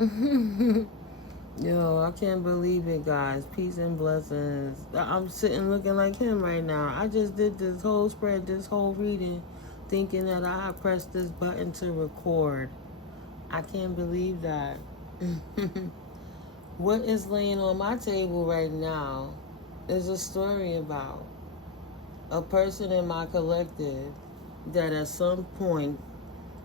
Yo, I can't believe it, guys. Peace and blessings. I'm sitting looking like him right now. I just did this whole spread, this whole reading, thinking that I pressed this button to record. I can't believe that. What is laying on my table right now is a story about a person in my collective that at some point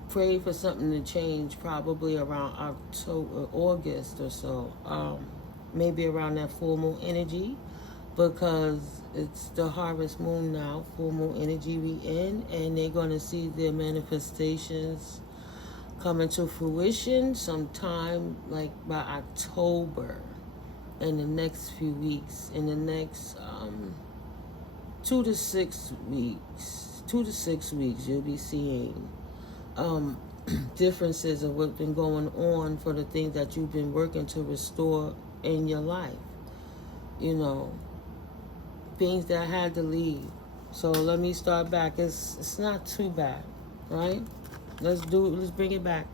prayed for something to change, probably around October, August or so, maybe around that full moon energy, because it's the harvest moon now, full moon energy we in, and they're going to see their manifestations coming to fruition sometime like by October, in the next few weeks, in the next 2 to 6 weeks, 2 to 6 weeks, you'll be seeing differences of what's been going on for the things that you've been working to restore in your life. You know, things that had to leave. So let me start back. It's not too bad, right? Let's bring it back.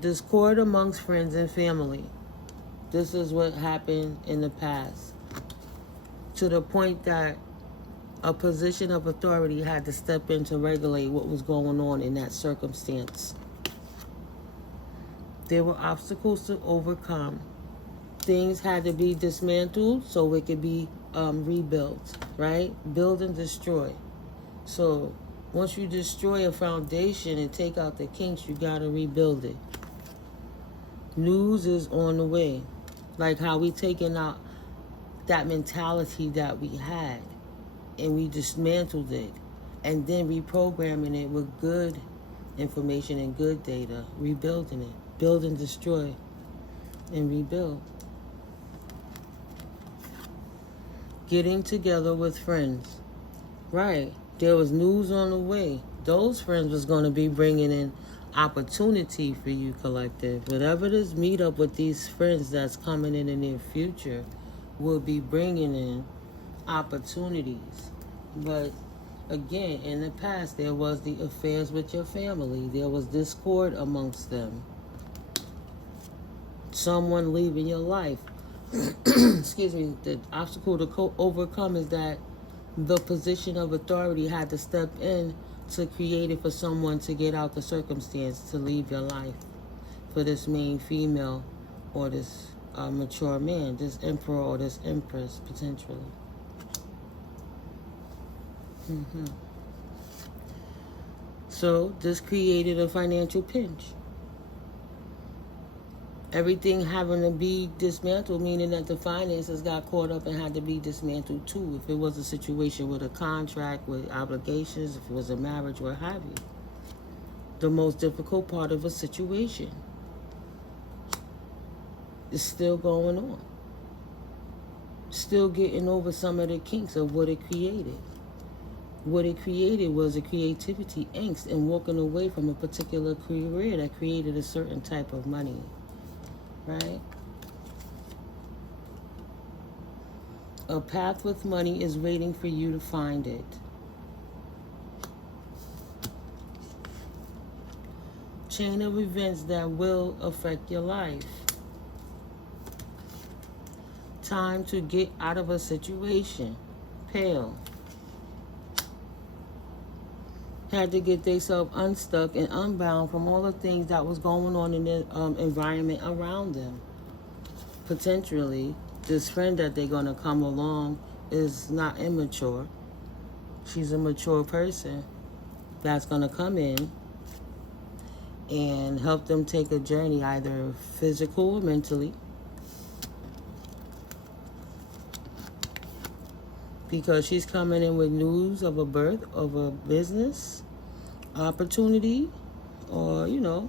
Discord amongst friends and family. This is what happened in the past. To the point that a position of authority had to step in to regulate what was going on in that circumstance. There were obstacles to overcome. Things had to be dismantled so it could be rebuilt, right? Build and destroy. So once you destroy a foundation and take out the kinks, you got to rebuild it. News is on the way. Like how we taking out that mentality that we had, and we dismantled it, and then reprogramming it with good information and good data, rebuilding it, build and destroy, and rebuild. Getting together with friends. Right, there was news on the way. Those friends was going to be bringing in opportunity for you, collective. Whatever this meetup with these friends that's coming in the near future will be bringing in opportunities. But again, in the past, there was the affairs with your family. There was discord amongst them. Someone leaving your life. Excuse me. The obstacle to overcome is that the position of authority had to step in to create it for someone to get out the circumstance to leave your life. For this main female or this mature man, this emperor or this empress, potentially. So this created a financial pinch. Everything having to be dismantled, meaning that the finances got caught up and had to be dismantled too. If it was a situation with a contract, with obligations, if it was a marriage, what have you. The most difficult part of a situation is still going on. Still getting over some of the kinks of what it created. What it created was a creativity, angst, and walking away from a particular career that created a certain type of money. Right? A path with money is waiting for you to find it. Chain of events that will affect your life. Time to get out of a situation. Pale. Had to get themselves unstuck and unbound from all the things that was going on in the environment around them. Potentially, this friend that they're going to come along is not immature. She's a mature person that's going to come in and help them take a journey, either physical or mentally. Because she's coming in with news of a birth, of a business opportunity, or, you know,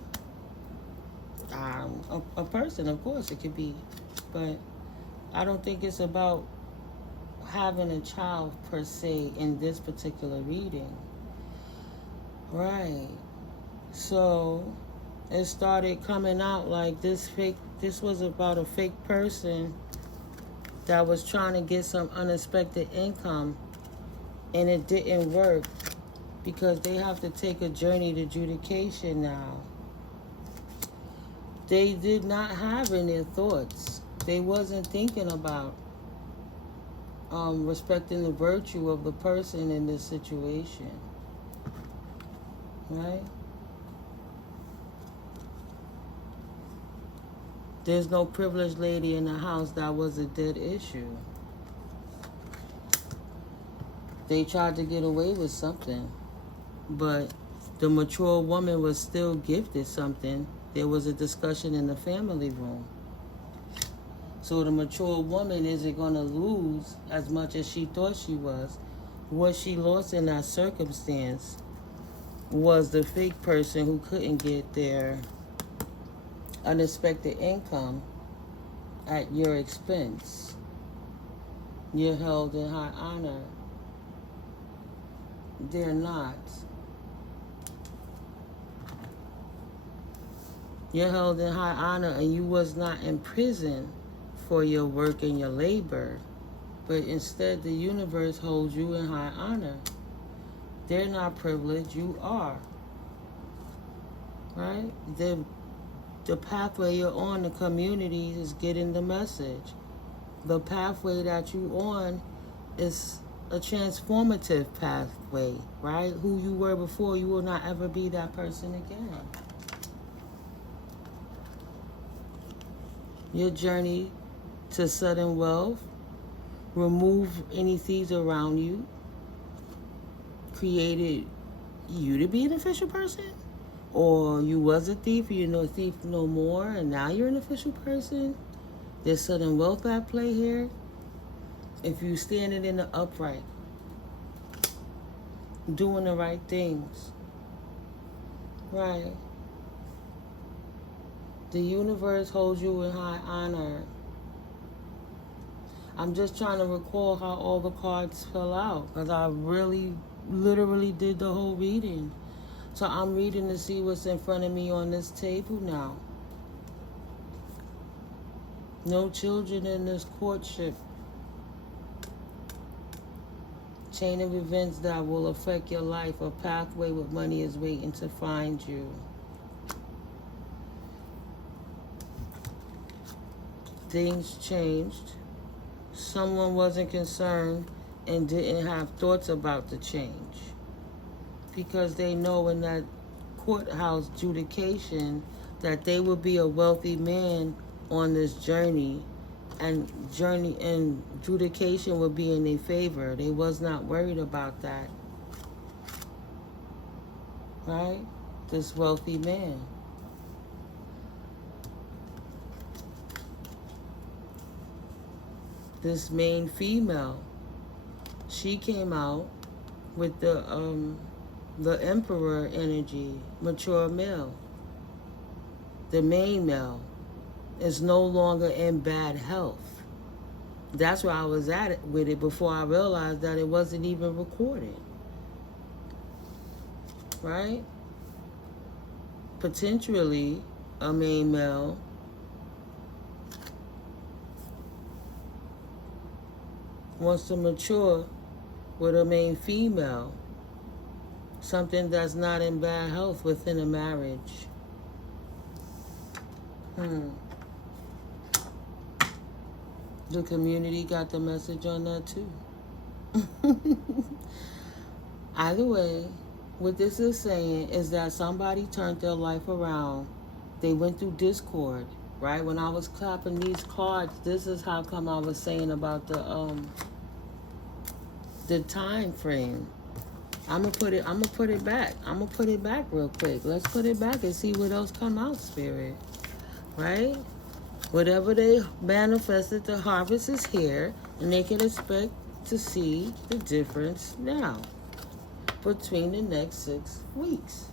a person, of course it could be. But I don't think it's about having a child per se in this particular reading. Right. So it started coming out like this was about a fake person that was trying to get some unexpected income, and it didn't work because they have to take a journey to adjudication now. they did not have in their thoughts. They wasn't thinking about respecting the virtue of the person in this situation, right? There's no privileged lady in the house. That was a dead issue. They tried to get away with something, but the mature woman was still gifted something. There was a discussion in the family room. So the mature woman isn't going to lose as much as she thought she was. What she lost in that circumstance was the fake person who couldn't get their unexpected income at your expense. You're held in high honor. They're not. You're held in high honor, and you was not in prison for your work and your labor, but instead the universe holds you in high honor. They're not privileged, you are. Right? The pathway you're on, the community, is getting the message. The pathway that you're on is a transformative pathway, right? Who you were before, you will not ever be that person again. Your journey to sudden wealth, remove any thieves around you, created you to be an official person? Or you was a thief, you're no thief no more, and now you're an official person? There's sudden wealth at play here. If you standing in the upright, doing the right things, right? The universe holds you in high honor. I'm just trying to recall how all the cards fell out, because I really, literally did the whole reading. So I'm reading to see what's in front of me on this table now. No children in this courtship. Chain of events that will affect your life. A pathway with money is waiting to find you. Things changed. Someone wasn't concerned and didn't have thoughts about the change, because they know in that courthouse adjudication that they will be a wealthy man on this journey, and adjudication would be in their favor. They was not worried about that, right? This wealthy man. This main female, she came out with the emperor energy, mature male. The main male is no longer in bad health. That's where I was at it with it before I realized that it wasn't even recorded. Right? Potentially a main male wants to mature with a main female. Something that's not in bad health within a marriage. The community got the message on that too. Either way, what this is saying is that somebody turned their life around. They went through discord, right? When I was clapping these cards, this is how come I was saying about the time frame. I'm gonna put it back. I'm gonna put it back real quick. Let's put it back and see what else come out, Spirit. Right? Whatever they manifested, the harvest is here, and they can expect to see the difference now between the next 6 weeks.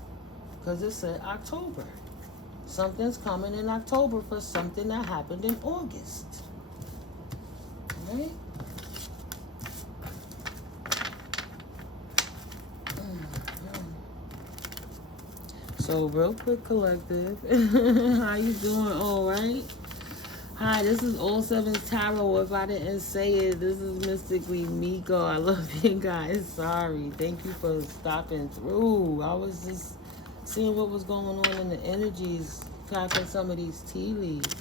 Because it said October. Something's coming in October for something that happened in August. Right? So real quick, collective. How you doing? All right. Hi, this is All Sevens Tarot. If I didn't say it, this is Mystically Miko. I love you guys. Sorry. Thank you for stopping through. I was just seeing what was going on in the energies tapping some of these tea leaves.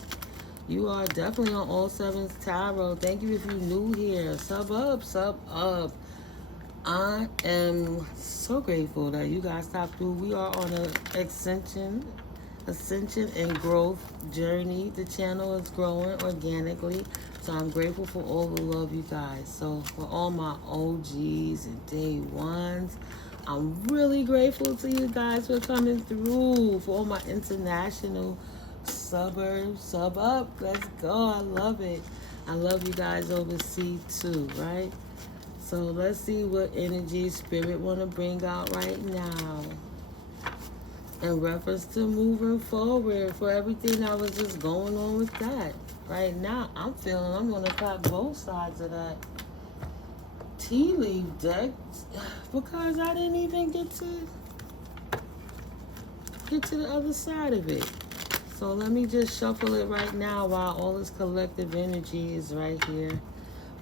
You are definitely on All Sevens Tarot. Thank you if you're new here. Sub up, sub up. I am so grateful that you guys stopped through. We are on an ascension and growth journey. The channel is growing organically. So I'm grateful for all the love, you guys. So for all my OGs and day ones, I'm really grateful to you guys for coming through. For all my international suburbs, sub up. Let's go. I love it. I love you guys overseas too, right? So let's see what energy spirit want to bring out right now. In reference to moving forward for everything that was just going on with that. Right now, I'm feeling I'm going to tap both sides of that tea leaf deck because I didn't even get to the other side of it. So let me just shuffle it right now while all this collective energy is right here.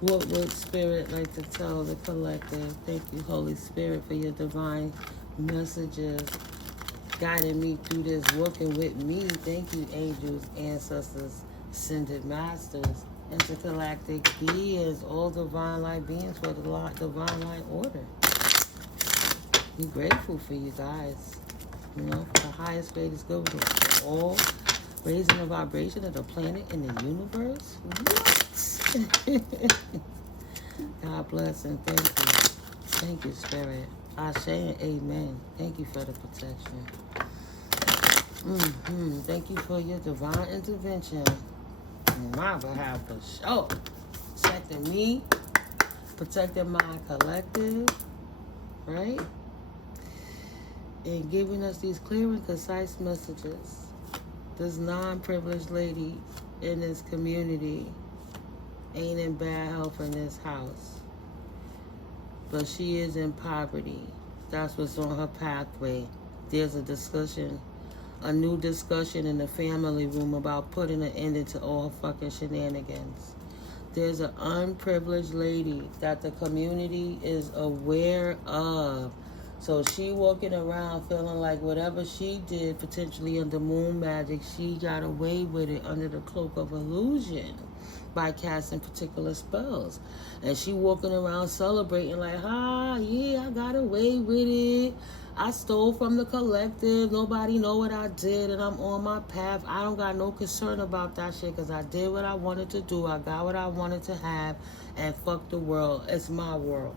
What would Spirit like to tell the collective? Thank you, Holy Spirit, for your divine messages, guiding me through this, working with me. Thank you, angels, ancestors, ascended masters, intergalactic beings, all divine light beings for the divine light order. Be grateful for you guys. You know, for the highest, greatest good, for all raising the vibration of the planet and the universe. What? God bless and thank you. Thank you, Spirit. Ashe and amen. Thank you for the protection. Thank you for your divine intervention on my behalf for sure. Protecting me, protecting my collective, right? And giving us these clear and concise messages. This non-privileged lady in this community ain't in bad health in this house, but she is in poverty. That's what's on her pathway. There's a discussion, a new discussion in the family room about putting an end to all her fucking shenanigans. There's an unprivileged lady that the community is aware of. So she walking around feeling like whatever she did potentially under moon magic, she got away with it under the cloak of illusion by casting particular spells. And she walking around celebrating like, yeah, I got away with it. I stole from the collective. Nobody know what I did and I'm on my path. I don't got no concern about that shit because I did what I wanted to do. I got what I wanted to have and fuck the world. It's my world,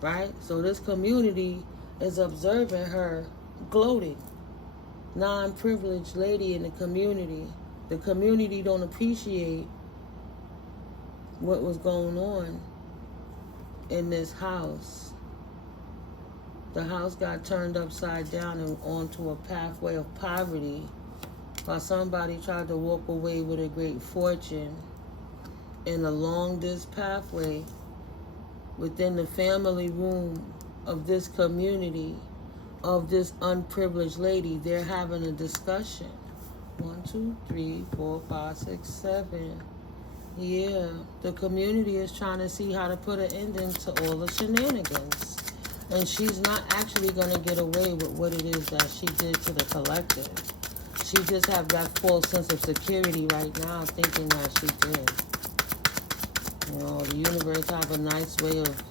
right? So this community is observing her gloating. Non-privileged lady in the community. The community don't appreciate what was going on in this house. The house got turned upside down and onto a pathway of poverty while somebody tried to walk away with a great fortune. And along this pathway, within the family room of this community, of this unprivileged lady, they're having a discussion. 1, 2, 3, 4, 5, 6, 7. Yeah, the community is trying to see how to put an ending to all the shenanigans. And she's not actually going to get away with what it is that she did to the collective. She just have that false sense of security right now, thinking that she did. You know, the universe have a nice way of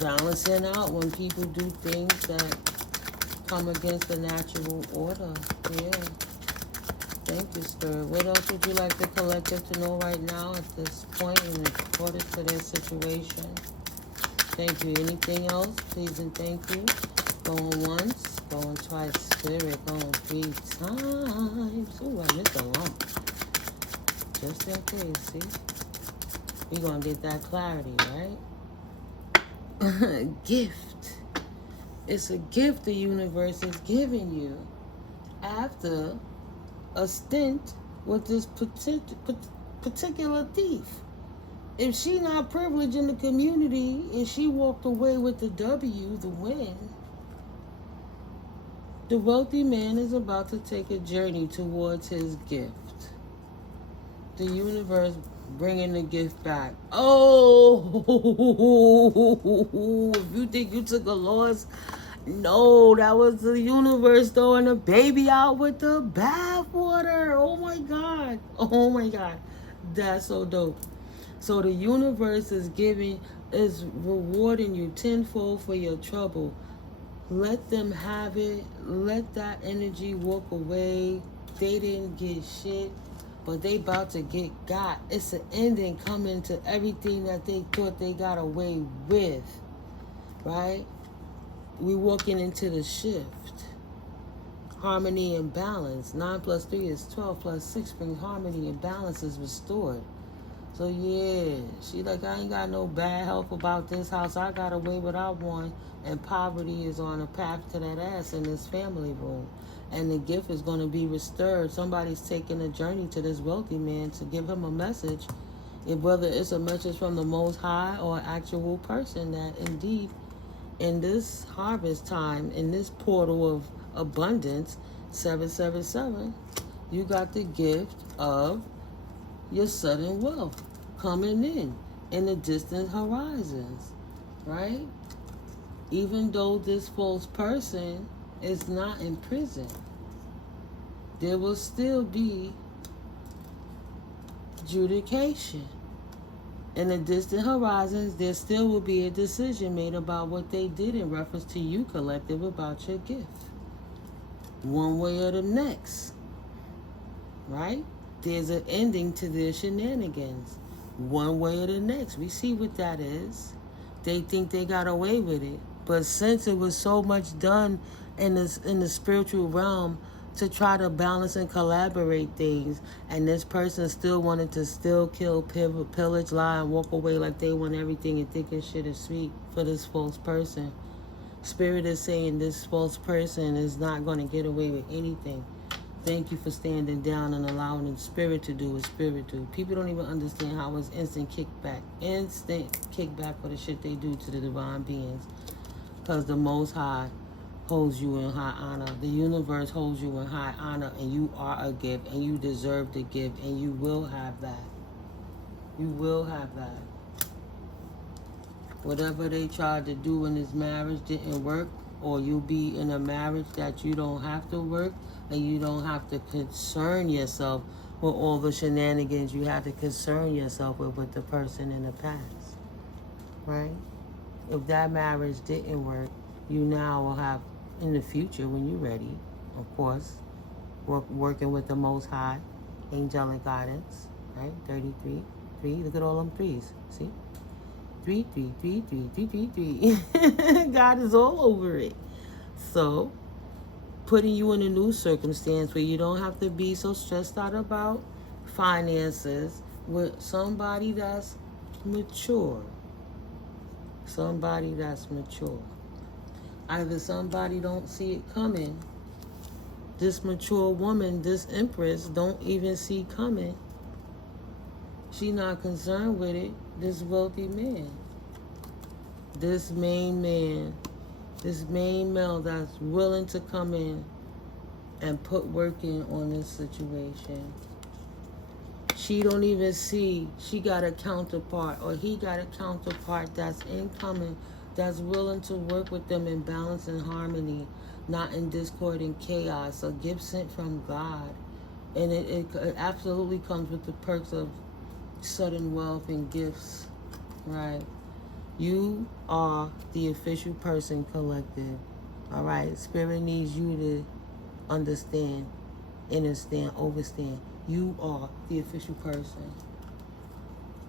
balancing out when people do things that come against the natural order. Yeah. Thank you, Spirit. What else would you like the collective to know right now at this point in accordance to their situation? Thank you. Anything else? Please and thank you. Going once, going twice, Spirit, going 3 times. Ooh, I missed a lump. Just in case, see? We're going to get that clarity, right? Gift. It's a gift the universe is giving you after a stint with this particular thief. If she not privileged in the community and she walked away with the W, the win, the wealthy man is about to take a journey towards his gift. The universe bringing the gift back. Oh, if you think you took a loss No, that was the universe throwing the baby out with the bathwater. Oh my God. Oh my God. That's so dope. So the universe is rewarding you tenfold for your trouble. Let them have it. Let that energy walk away. They didn't get shit, but they about to get got. It's an ending coming to everything that they thought they got away with, right? We walking into the shift. Harmony and balance. 9 plus 3 is 12 plus 6 brings harmony and balance is restored. So yeah, she like, I ain't got no bad health about this house. I got away what I want. And poverty is on a path to that ass in this family room. And the gift is going to be restored. Somebody's taking a journey to this wealthy man to give him a message. Whether it's a message from the Most High or an actual person that indeed in this harvest time, in this portal of abundance, 777, you got the gift of your sudden wealth coming in the distant horizons, right? Even though this false person is not in prison, there will still be adjudication. In the distant horizons, there still will be a decision made about what they did in reference to you, collective, about your gift. One way or the next, right? There's an ending to their shenanigans. One way or the next. We see what that is. They think they got away with it. But since it was so much done in the spiritual realm to try to balance and collaborate things, and this person still wanted to still kill, pillage, lie, and walk away like they want everything and thinking shit is sweet for this false person. Spirit is saying this false person is not going to get away with anything. Thank you for standing down and allowing the spirit to do what spirit do. People don't even understand how it's instant kickback. Instant kickback for the shit they do to the divine beings. Because the Most High holds you in high honor. The universe holds you in high honor, and you are a gift, and you deserve the gift, and you will have that. You will have that. Whatever they tried to do in this marriage didn't work, or you'll be in a marriage that you don't have to work, and you don't have to concern yourself with all the shenanigans you had to concern yourself with the person in the past, right? If that marriage didn't work, you now will have, in the future when you're ready, of course, working with the Most High, angelic guidance, right? 33, 3, look at all them threes, see? 3, 3, 3, 3, 3, 3, 3. God is all over it. So, putting you in a new circumstance where you don't have to be so stressed out about finances with somebody that's mature. Somebody that's mature. Either somebody don't see it coming. This mature woman, this empress, don't even see coming. She not concerned with it. This wealthy man. This main man. This main male that's willing to come in and put work in on this situation. She don't even see she got a counterpart, or he got a counterpart that's incoming, that's willing to work with them in balance and harmony, not in discord and chaos. A gift sent from God. And it absolutely comes with the perks of sudden wealth and gifts, right? You are the official person, collective. All right? Spirit needs you to understand, understand, overstand. You are the official person.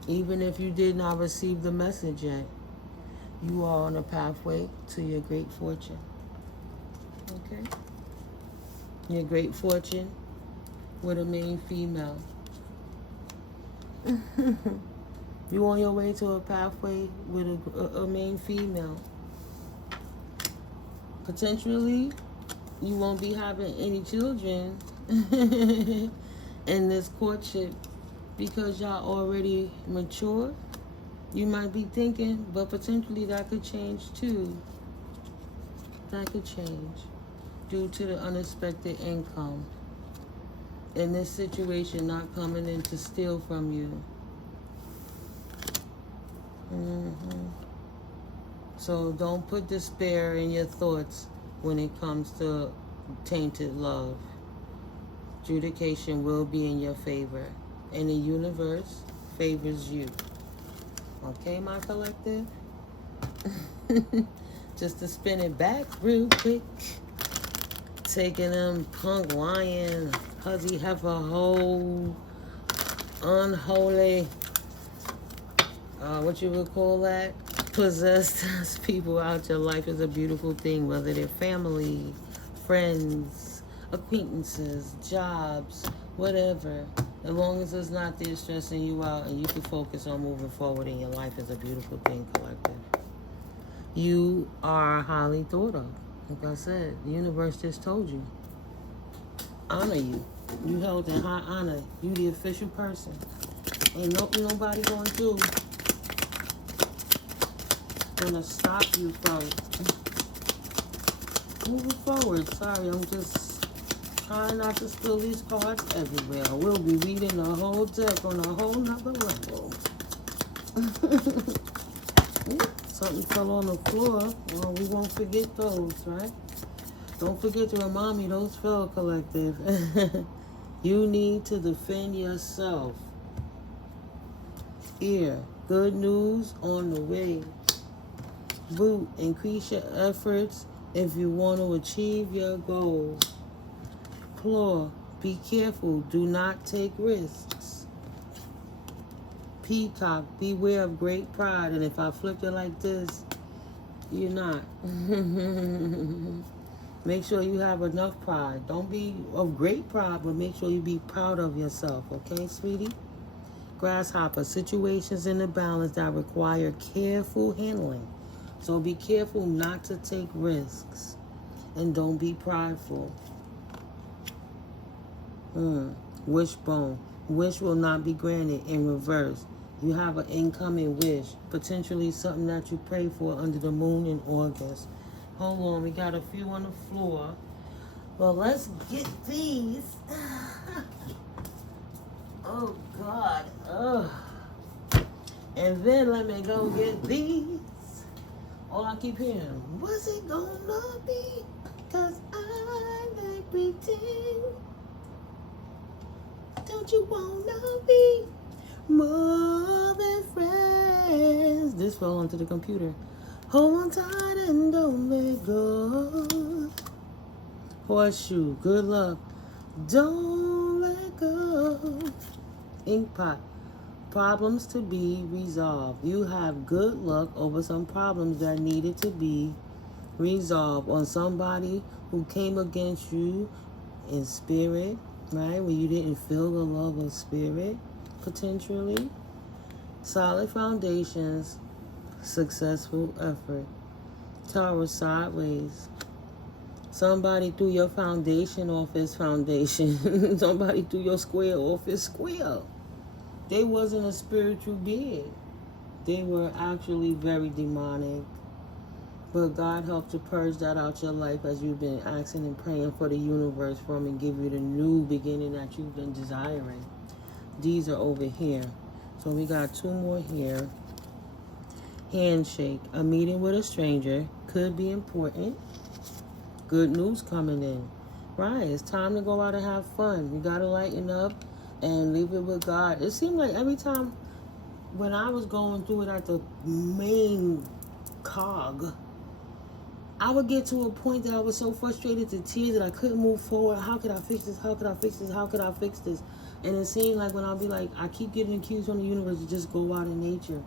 Even if you did not receive the message yet, you are on a pathway to your great fortune. Okay? Your great fortune with a main female. You on your way to a pathway with a main female. Potentially, you won't be having any children in this courtship because y'all already mature. You might be thinking, but potentially that could change too. That could change due to the unexpected income. In this situation, not coming in to steal from you. So don't put despair in your thoughts when it comes to tainted love. Adjudication will be in your favor, and the universe favors you. Okay, my collective? Just to spin it back real quick. Taking them punk lion, huzzy heifer hoe, unholy, what you would call that? Possessed people out your life is a beautiful thing, whether they're family, friends, acquaintances, jobs, whatever. As long as it's not there stressing you out and you can focus on moving forward in your life is a beautiful thing, collective. You are highly thought of. Like I said, the universe just told you. Honor you. You held in high honor. You the official person. Ain't nobody gonna stop you from moving forward. Sorry, I'm just trying not to spill these cards everywhere. We'll be reading the whole deck on a whole nother level. Something fell on the floor. Well, we won't forget those, right? Don't forget to remind me those fell, collective. You need to defend yourself. Ear, good news on the way. Boot, increase your efforts if you want to achieve your goals. Claw, be careful. Do not take risks. Peacock, beware of great pride. And if I flip it like this, you're not. Make sure you have enough pride. Don't be of great pride, but make sure you be proud of yourself. Okay, sweetie? Grasshopper, situations in the balance that require careful handling. So be careful not to take risks. And don't be prideful. Wishbone, wish will not be granted in reverse. You have an incoming wish, potentially something that you pray for under the moon in August. Hold on, we got a few on the floor. Well, let's get these. Oh, God. Ugh. And then let me go get these. All I keep hearing, what's it gonna be? 'Cause I like pretend. Don't you wanna be more than friends? This fell onto the computer. Hold on tight and don't let go. Horseshoe, good luck. Don't let go. Inkpot, problems to be resolved. You have good luck over some problems that needed to be resolved on somebody who came against you in spirit, right? When you didn't feel the love of spirit, potentially. Solid foundations, successful effort. Tower sideways. Somebody threw your foundation off its foundation. Somebody threw your square off its square. They wasn't a spiritual being. They were actually very demonic. But God helped to purge that out your life as you've been asking and praying for the universe for him and give you the new beginning that you've been desiring. These are over here. So we got two more here. Handshake. A meeting with a stranger could be important. Good news coming in. Right, it's time to go out and have fun. You got to lighten up and leave it with God. It seemed like every time when I was going through it at the main cog, I would get to a point that I was so frustrated to tears that I couldn't move forward. How could I fix this? How could I fix this? How could I fix this? And it seemed like when I'll be like, I keep getting accused from the universe to just go out in nature.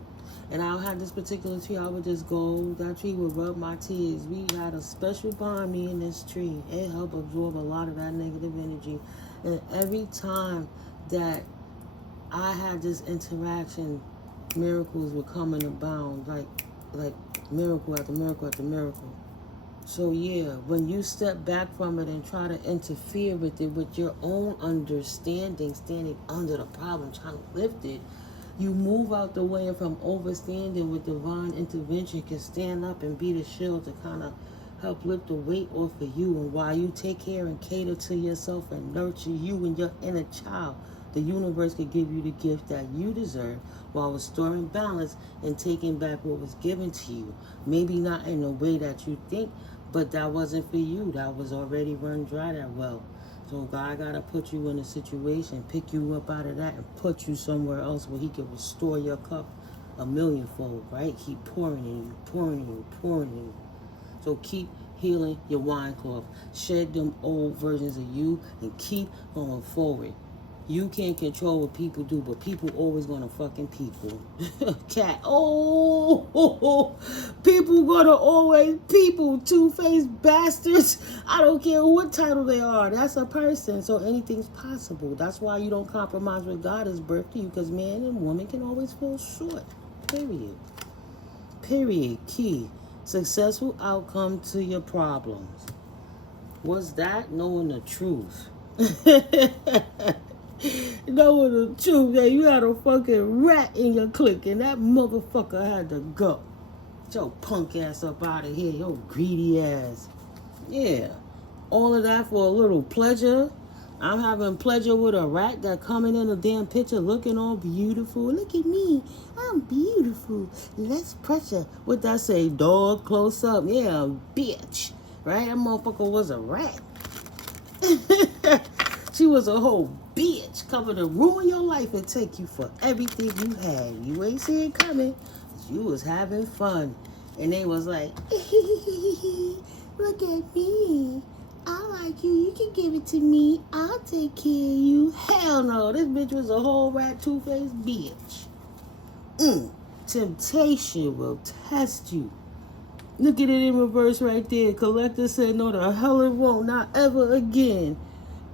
And I'll have this particular tree, I would just go, that tree would rub my tears. We had a special bond, me and this tree. It helped absorb a lot of that negative energy. And every time that I had this interaction, miracles would come and abound, like miracle after miracle after miracle. So yeah, when you step back from it and try to interfere with it with your own understanding, standing under the problem, trying to lift it, you move out the way from overstanding with divine intervention, can stand up and be the shield to kind of help lift the weight off of you. And while you take care and cater to yourself and nurture you and your inner child, the universe could give you the gift that you deserve while restoring balance and taking back what was given to you. Maybe not in the way that you think, but that wasn't for you. That was already run dry, that well. So God got to put you in a situation, pick you up out of that, and put you somewhere else where he can restore your cup a millionfold, right? Keep pouring in you, pouring in you, pouring in you. So keep healing your wine cloth. Shed them old versions of you and keep going forward. You can't control what people do, but people always gonna fucking people. Cat. Oh, people gonna always people. Two-faced bastards. I don't care what title they are. That's a person. So anything's possible. That's why you don't compromise with God is birth to you, because man and woman can always fall short. Period. Period. Key. Successful outcome to your problems. What's that? Knowing the truth. Knowing the truth that you had a fucking rat in your clique and that motherfucker had to go. Get your punk ass up out of here, your greedy ass. Yeah. All of that for a little pleasure. I'm having pleasure with a rat that coming in a damn picture looking all beautiful. Look at me. I'm beautiful. Less pressure. What that say? Dog close up. Yeah, bitch. Right? That motherfucker was a rat. She was a whole bitch coming to ruin your life and take you for everything you had. You ain't see it coming. You was having fun. And they was like, look at me. I like you. You can give it to me. I'll take care of you. Hell no. This bitch was a whole rat, two-faced bitch. Temptation will test you. Look at it in reverse right there. Collector said, no, the hell it won't. Not ever again.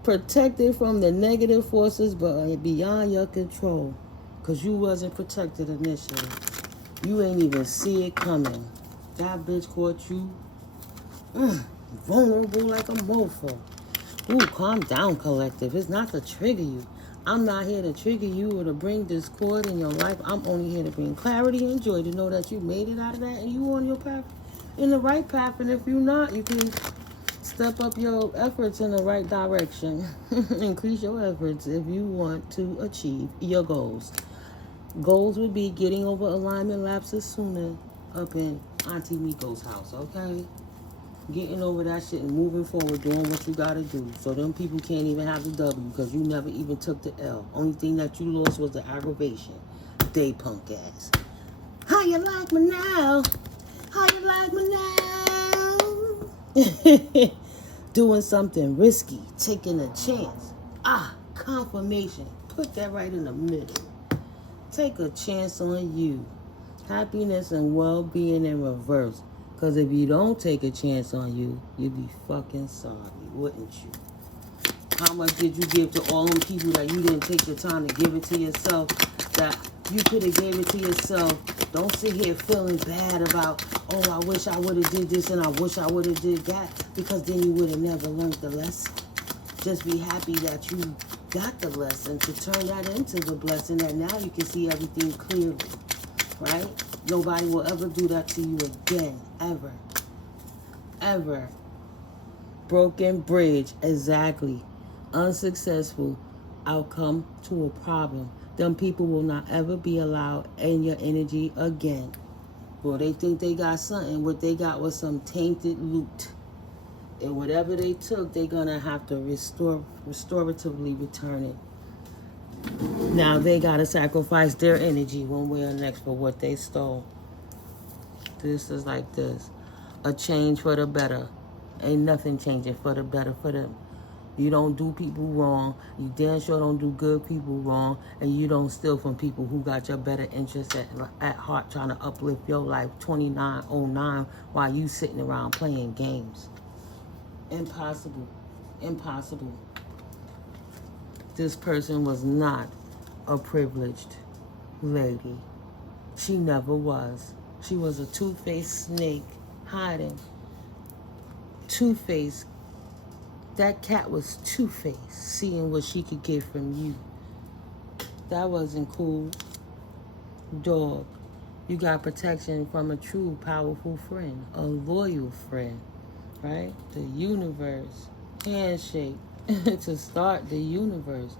Protected from the negative forces, but beyond your control. Because you wasn't protected initially. You ain't even see it coming. That bitch caught you vulnerable like a mofo. Ooh, calm down, collective. It's not to trigger you. I'm not here to trigger you or to bring discord in your life. I'm only here to bring clarity and joy, to know that you made it out of that and you on your path, in the right path. And if you're not, you can step up your efforts in the right direction. Increase your efforts if you want to achieve your goals. Goals would be getting over alignment lapses sooner up in Auntie Miko's house, okay? Getting over that shit and moving forward, doing what you gotta do. So them people can't even have the W because you never even took the L. Only thing that you lost was the aggravation. They punk ass. How you like me now? How you like me now? Doing something risky, taking a chance. Confirmation. Put that right in the middle. Take a chance on you. Happiness and well-being in reverse. Because if you don't take a chance on you, you'd be fucking sorry, wouldn't you? How much did you give to all them people that you didn't take the time to give it to yourself, that you could have gave it to yourself? Don't sit here feeling bad about, oh, I wish I would have did this and I wish I would have did that, because then you would have never learned the lesson. Just be happy that you got the lesson to turn that into the blessing, that now you can see everything clearly, right? Nobody will ever do that to you again, ever. Ever. Broken bridge, exactly. Unsuccessful outcome to a problem. Them people will not ever be allowed in your energy again. Well, they think they got something. What they got was some tainted loot. And whatever they took, they're going to have to restoratively return it. Now they got to sacrifice their energy one way or next for what they stole. This is like this. A change for the better. Ain't nothing changing for the better for them. You don't do people wrong. You damn sure don't do good people wrong. And you don't steal from people who got your better interests at heart, trying to uplift your life 2909 while you sitting around playing games. Impossible. Impossible. This person was not a privileged lady. She never was. She was a two-faced snake hiding. Two-faced. That cat was two-faced, seeing what she could get from you. That wasn't cool. Dog, you got protection from a true, powerful friend, a loyal friend. right? The universe. Handshake to start the universe.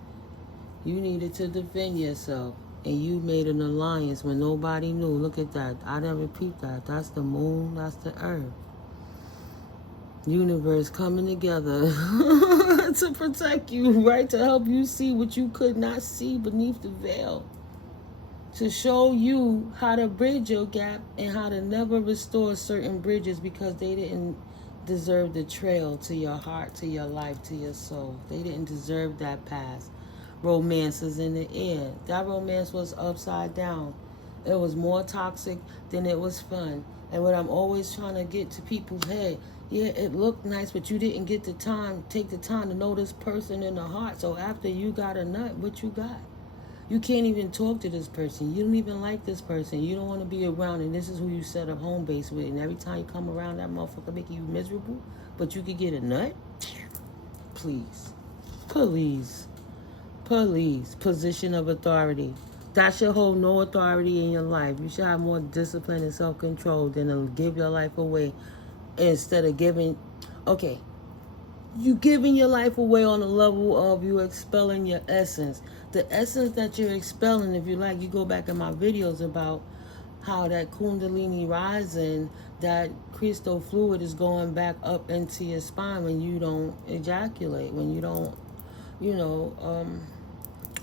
You needed to defend yourself. And you made an alliance when nobody knew. Look at that. I never peeped that. That's the moon. That's the earth. Universe coming together to protect you, right? To help you see what you could not see beneath the veil. To show you how to bridge your gap and how to never restore certain bridges because they didn't deserve the trail to your heart, to your life, to your soul. They didn't deserve that past. Romances in the air. That romance was upside down. It was more toxic than it was fun. And what I'm always trying to get to people's head, yeah, it looked nice, but you didn't get the time, take the time to know this person in the heart. So after you got a nut, what you got? You can't even talk to this person. You don't even like this person. You don't want to be around, and this is who you set up home base with. And every time you come around, that motherfucker make you miserable. But you could get a nut? Please. Please. Police, position of authority. That should hold no authority in your life. You should have more discipline and self-control than to give your life away instead of giving. Okay, you giving your life away on the level of you expelling your essence. The essence that you're expelling, if you like, you go back in my videos about how that Kundalini rising, that crystal fluid is going back up into your spine when you don't ejaculate, when you don't,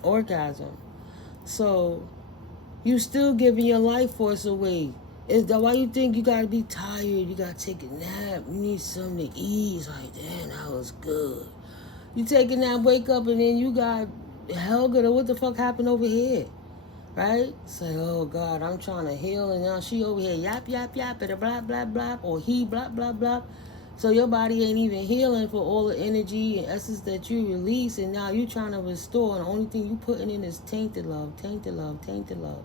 orgasm. So you still giving your life force away. Is that why you think you gotta be tired? You gotta take a nap. You need something to eat. It's like, damn, that was good. You take a nap, wake up, and then you got hell good. What the fuck happened over here? Right? It's like, oh God, I'm trying to heal, and now she over here yap yap yap, and blah blah blah, or he blah blah blah. So your body ain't even healing for all the energy and essence that you release, and now you trying to restore, and the only thing you putting in is tainted love, tainted love, tainted love.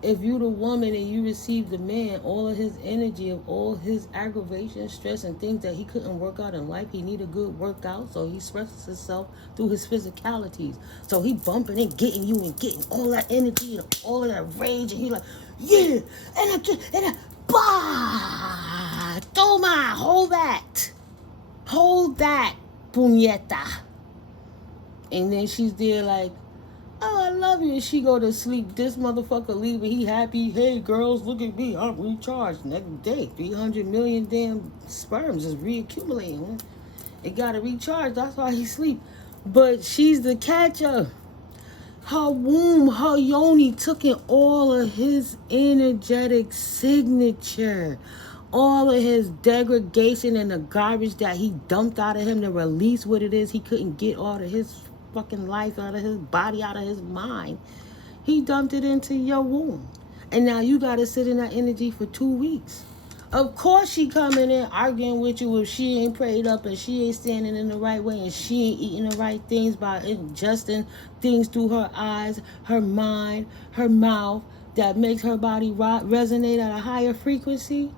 If you the woman and you receive the man, all of his energy, of all his aggravation, stress, and things that he couldn't work out in life, he need a good workout, so he expresses himself through his physicalities. So he bumping and getting you and getting all that energy and all of that rage, and he like, yeah, bah, toma, hold that, puñeta. And then she's there like, oh, I love you. And she go to sleep. This motherfucker leave and he happy. Hey, girls, look at me. I'm recharged. Next day, 300 million damn sperms is reaccumulating. It got to recharge. That's why he sleep. But she's the catcher. Her womb, her yoni took in all of his energetic signature. All of his degradation and the garbage that he dumped out of him to release what it is he couldn't get out of his fucking life, out of his body, out of his mind. He dumped it into your womb. And now you got to sit in that energy for 2 weeks. Of course she coming in arguing with you if she ain't prayed up and she ain't standing in the right way and she ain't eating the right things by ingesting things through her eyes, her mind, her mouth that makes her body resonate at a higher frequency.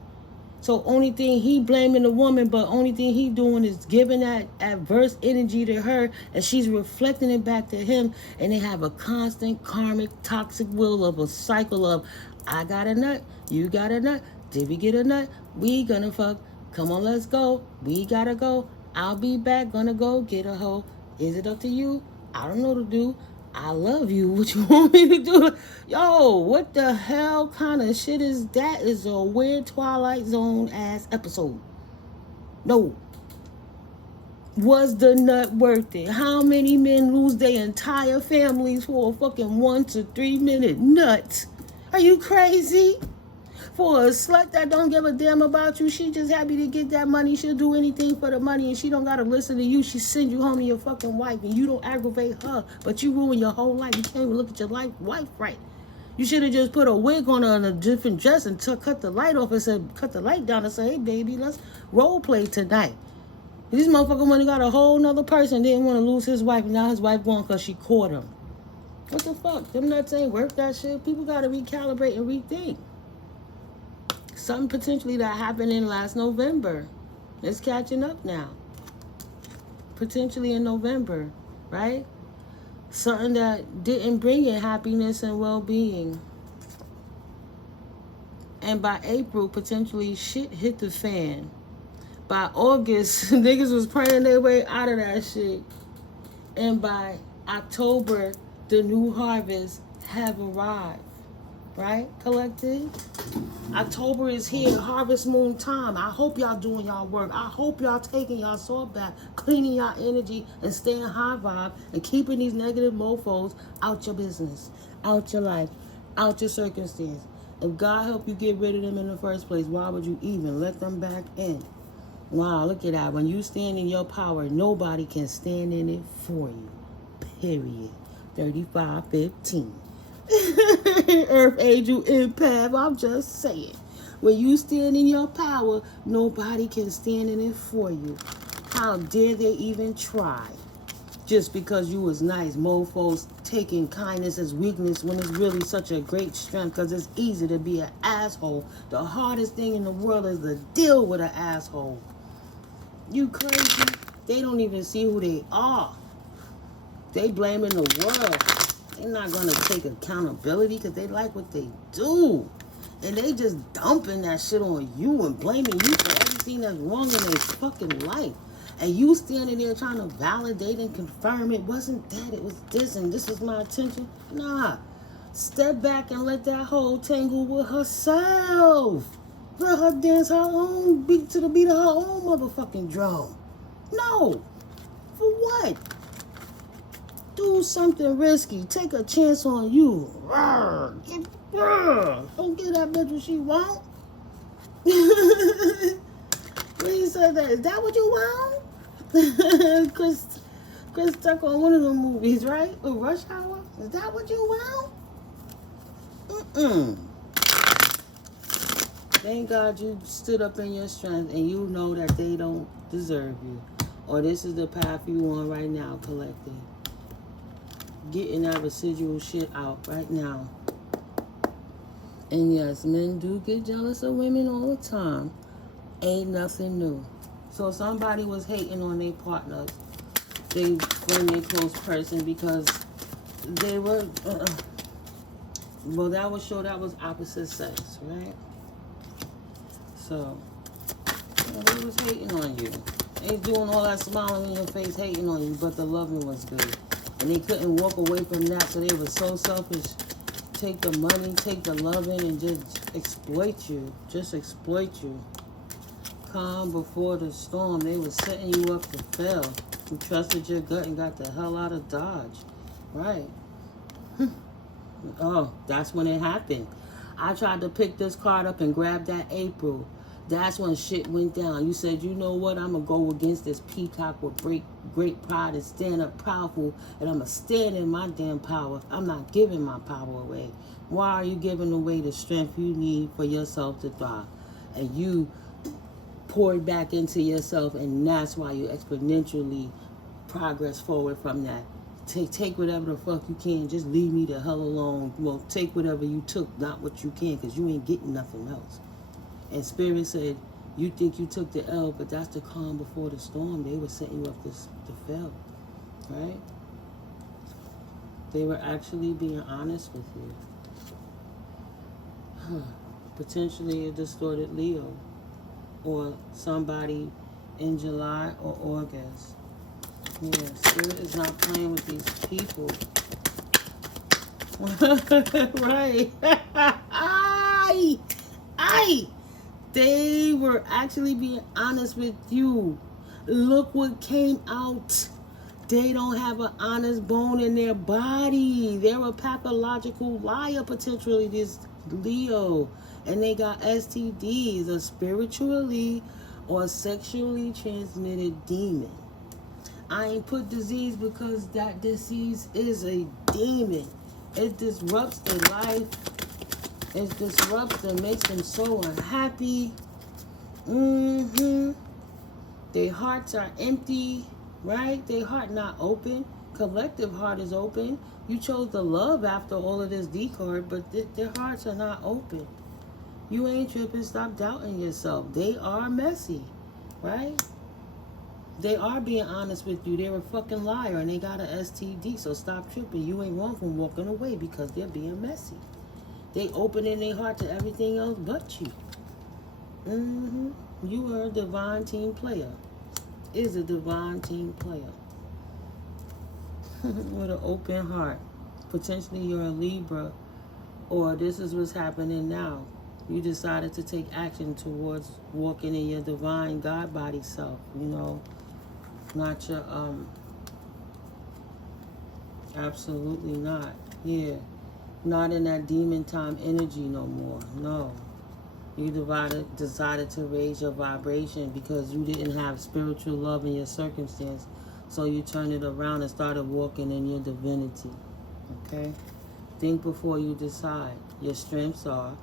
So only thing he blaming the woman, but only thing he doing is giving that adverse energy to her, and she's reflecting it back to him, and they have a constant karmic toxic will of a cycle of, I got a nut, you got a nut, did we get a nut, we gonna fuck, come on let's go, we gotta go, I'll be back, gonna go get a hoe, is it up to you, I don't know what to do, I love you, what you want me to do? Yo, what the hell kind of shit is that? Is a weird Twilight Zone ass episode. No. Was the nut worth it? How many men lose their entire families for a fucking 1 to 3 minute nut? Are you crazy? For a slut that don't give a damn about you, she just happy to get that money. She'll do anything for the money, and she don't gotta listen to you. She sends you home to your fucking wife, and you don't aggravate her, but you ruin your whole life. You can't even look at your wife right. You should have just put a wig on her and a different dress and cut the light off and said, cut the light down and say, hey baby, let's role play tonight. This motherfucker money got a whole nother person, didn't want to lose his wife, and now his wife won because she caught him. What the fuck? Them nuts ain't worth that shit. People gotta recalibrate and rethink. Something potentially that happened in last November is catching up now. Potentially in November, right? Something that didn't bring in happiness and well-being. And by April, potentially shit hit the fan. By August, niggas was praying their way out of that shit. And by October, the new harvest have arrived. Right, collective? October is here, harvest moon time. I hope y'all doing y'all work. I hope y'all taking y'all soul back, cleaning y'all energy, and staying high vibe, and keeping these negative mofos out your business, out your life, out your circumstance. If God help you get rid of them in the first place, why would you even let them back in? Wow, look at that. When you stand in your power, nobody can stand in it for you. Period. 3515. Earth Angel Empath, I'm just saying. When you stand in your power, nobody can stand in it for you. How dare they even try? Just because you was nice. Mofos taking kindness as weakness when it's really such a great strength, because it's easy to be an asshole. The hardest thing in the world is to deal with an asshole. You crazy? They don't even see who they are. They blaming the world. They're not going to take accountability because they like what they do. And they just dumping that shit on you and blaming you for everything that's wrong in their fucking life. And you standing there trying to validate and confirm it wasn't that, it was this, and this was my attention. Nah. Step back and let that hoe tangle with herself. Let her dance her own beat to the beat of her own motherfucking drum. No. For what? Do something risky. Take a chance on you. Don't get that bitch what she want. When you said that, is that what you want? Chris stuck on one of the movies, right? With Rush Hour. Is that what you want? Thank God you stood up in your strength and you know that they don't deserve you. Or this is the path you on right now, collective. Getting that residual shit out right now. And yes, men do get jealous of women all the time. Ain't nothing new. So somebody was hating on their partners, they friend, their close person, because they were, well, that would show that was opposite sex, right? So, they was hating on you. They doing all that smiling in your face, hating on you, but the loving was good. And they couldn't walk away from that, so they were so selfish. Take the money, take the loving, and just exploit you. Just exploit you. Calm before the storm. They were setting you up to fail. You trusted your gut and got the hell out of Dodge. Right. Oh, that's when it happened. I tried to pick this card up and grab that April. That's when shit went down. You said, you know what? I'm going to go against this peacock with great pride and stand up powerful. And I'm going to stand in my damn power. I'm not giving my power away. Why are you giving away the strength you need for yourself to thrive? And you poured back into yourself, and that's why you exponentially progress forward from that. Take whatever the fuck you can. Just leave me the hell alone. Well, take whatever you took, not what you can, because you ain't getting nothing else. And Spirit said, you think you took the L, but that's the calm before the storm. They were setting you up to fail, right? They were actually being honest with you. Potentially a distorted Leo, or somebody in July or August. Yeah, Spirit is not playing with these people. Right. Aye. They were actually being honest with you. Look what came out. They don't have an honest bone in their body. They're a pathological liar, potentially, this Leo. And they got STDs, a spiritually or sexually transmitted demon. I ain't put disease because that disease is a demon. It disrupts their life. It disrupts them, makes them so unhappy. Their hearts are empty, right? Their heart not open. Collective heart is open. You chose the love after all of this D card, but their hearts are not open. You ain't tripping. Stop doubting yourself. They are messy, right? They are being honest with you. They're a fucking liar and they got an STD, so stop tripping. You ain't wrong from walking away because they're being messy. They opening their heart to everything else but you. You are a divine team player. Is a divine team player. With an open heart. Potentially you're a Libra, or this is what's happening now. You decided to take action towards walking in your divine God body self, you know, not your, absolutely not. Yeah, not in that demon time energy no more. No, you decided to raise your vibration because you didn't have spiritual love in your circumstance, so you turned it around and started walking in your divinity. Okay, think before you decide. Your strengths are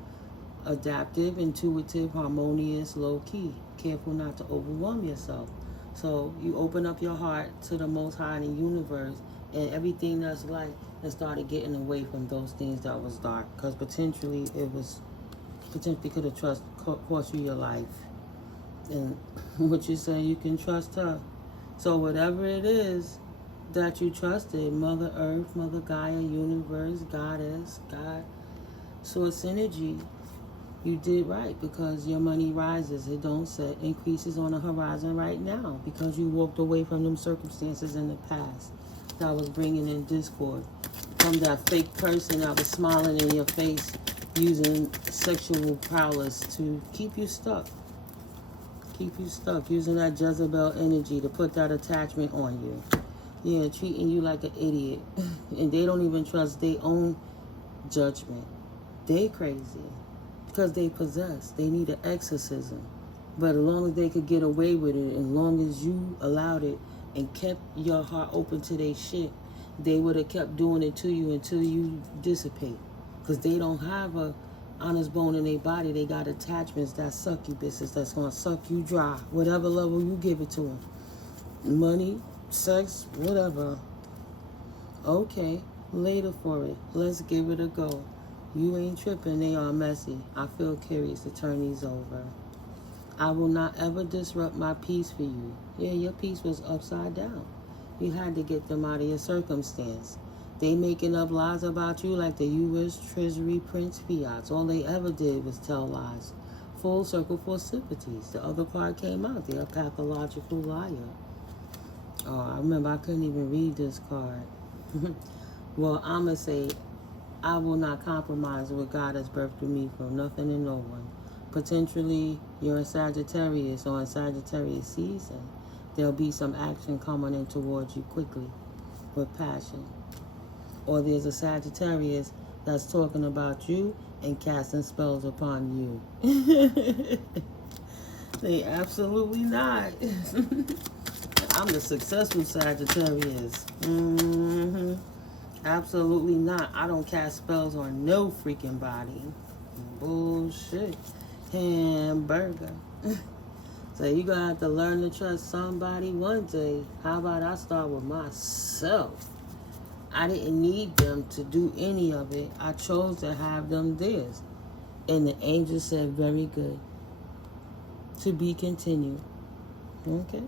adaptive, intuitive, harmonious, low-key. Careful not to overwhelm yourself. So you open up your heart to the Most High in the universe, and everything that's light, and started getting away from those things that was dark. Because potentially could have cost you your life. And what you say, you can trust her. So whatever it is that you trusted, Mother Earth, Mother Gaia, universe, Goddess, God, Source Energy, you did right because your money rises. It don't set increases on the horizon right now because you walked away from them circumstances in the past that was bringing in discord. From that fake person that was smiling in your face using sexual prowess to keep you stuck. Keep you stuck. Using that Jezebel energy to put that attachment on you. Yeah, treating you like an idiot. And they don't even trust their own judgment. They crazy. Because they possess. They need an exorcism. But as long as they could get away with it, as long as you allowed it and kept your heart open to their shit, they would have kept doing it to you until you dissipate. Because they don't have a honest bone in their body. They got attachments that succubusses that's going to suck you dry. Whatever level you give it to them. Money, sex, whatever. Okay, later for it. Let's give it a go. You ain't tripping, they are messy. I feel curious to turn these over. I will not ever disrupt my peace for you. Yeah, your peace was upside down. You had to get them out of your circumstance. They making up lies about you like the U.S. Treasury Prince Fiats. All they ever did was tell lies. Full circle for sympathies. The other card came out. They're a pathological liar. Oh, I remember I couldn't even read this card. Well, I'm going to say, I will not compromise what God has birthed through me for nothing and no one. Potentially, you're a Sagittarius or in Sagittarius season. There'll be some action coming in towards you quickly with passion. Or there's a Sagittarius that's talking about you and casting spells upon you. They absolutely not. I'm the successful Sagittarius. Absolutely not. I don't cast spells on no freaking body. Bullshit. Hamburger. So you're going to have to learn to trust somebody one day. How about I start with myself? I didn't need them to do any of it. I chose to have them theirs. And the angel said, very good. To be continued. Okay?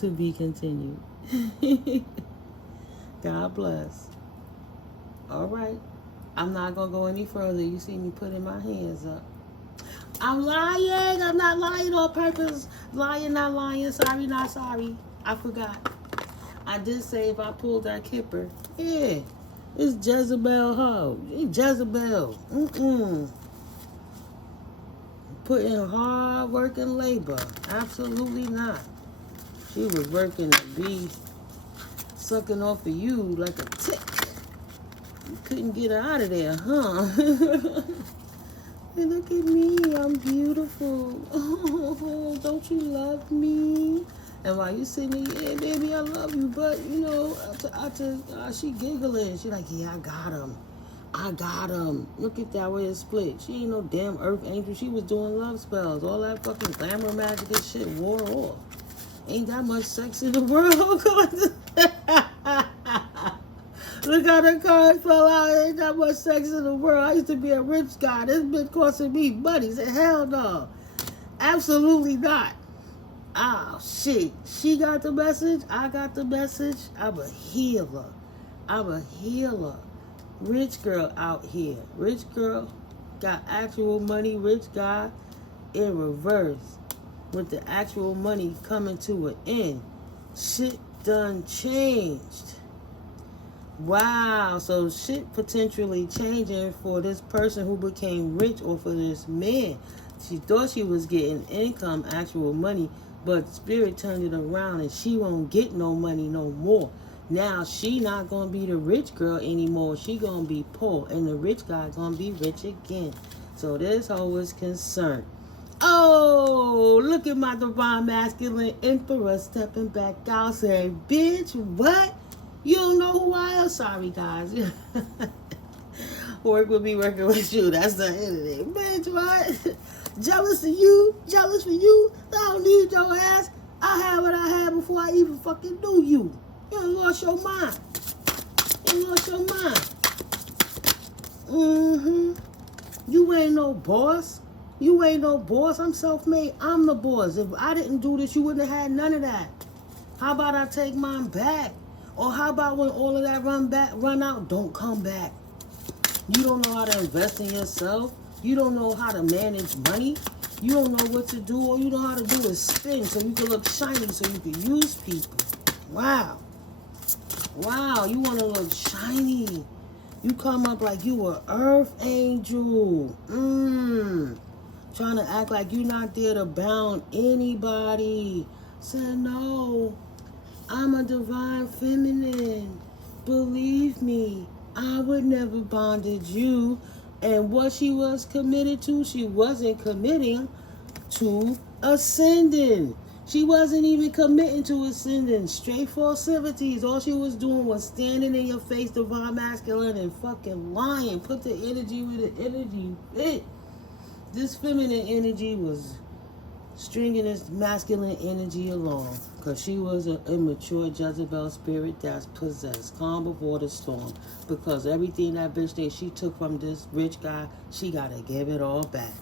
To be continued. God bless. All right. I'm not going to go any further. You see me putting my hands up. I'm lying. I'm not lying on purpose. Lying, not lying. Sorry, not sorry. I forgot. I did say if I pulled that kipper. Yeah. It's Jezebel hoe. Jezebel. Putting hard work and labor. Absolutely not. She was working to be sucking off of you like a tick. You couldn't get her out of there, huh? Hey, look at me. I'm beautiful. Oh, don't you love me? And while you sitting there, yeah, baby, I love you. But, you know, she giggling. She like, yeah, I got him. I got him. Look at that way it's split. She ain't no damn earth angel. She was doing love spells. All that fucking glamour magic and shit wore off. Ain't that much sex in the world. Look how the cards fell out. Ain't that much sex in the world. I used to be a rich guy. This bitch costing me money. Said, hell no. Absolutely not. Oh, shit. She got the message. I got the message. I'm a healer. I'm a healer. Rich girl out here. Rich girl got actual money. Rich guy in reverse with the actual money coming to an end. Shit done changed. Wow, so shit potentially changing for this person who became rich, or for this man. She thought she was getting income, actual money, but spirit turned it around and she won't get no money no more. Now she not gonna be the rich girl anymore. She gonna be poor, and the rich guy gonna be rich again. So this hoe is concerned. Oh, look at my divine masculine emperor stepping back out saying, bitch, what? You don't know who I am? Sorry, guys. Work with me, working with you. That's the end of it. Bitch, what? Jealous of you? Jealous for you? I don't need your ass. I had what I had before I even fucking knew you. You done lost your mind. You lost your mind. You ain't no boss. You ain't no boss. I'm self-made. I'm the boss. If I didn't do this, you wouldn't have had none of that. How about I take mine back? Or how about when all of that run out, don't come back? You don't know how to invest in yourself. You don't know how to manage money. You don't know what to do. All you know how to do is spin so you can look shiny, so you can use people. Wow. Wow, you want to look shiny. You come up like you an earth angel. Trying to act like you're not there to bound anybody. Said no. I'm a divine feminine. Believe me, I would never bonded you. And what she was committed to, she wasn't committing to ascending. She wasn't even committing to ascending. Straight falsities. All she was doing was standing in your face, divine masculine, and fucking lying. Put the energy with the energy. This feminine energy was stringing this masculine energy along, because she was an immature Jezebel spirit that's possessed. Calm before the storm. Because everything that bitch that she took from this rich guy, she gotta give it all back.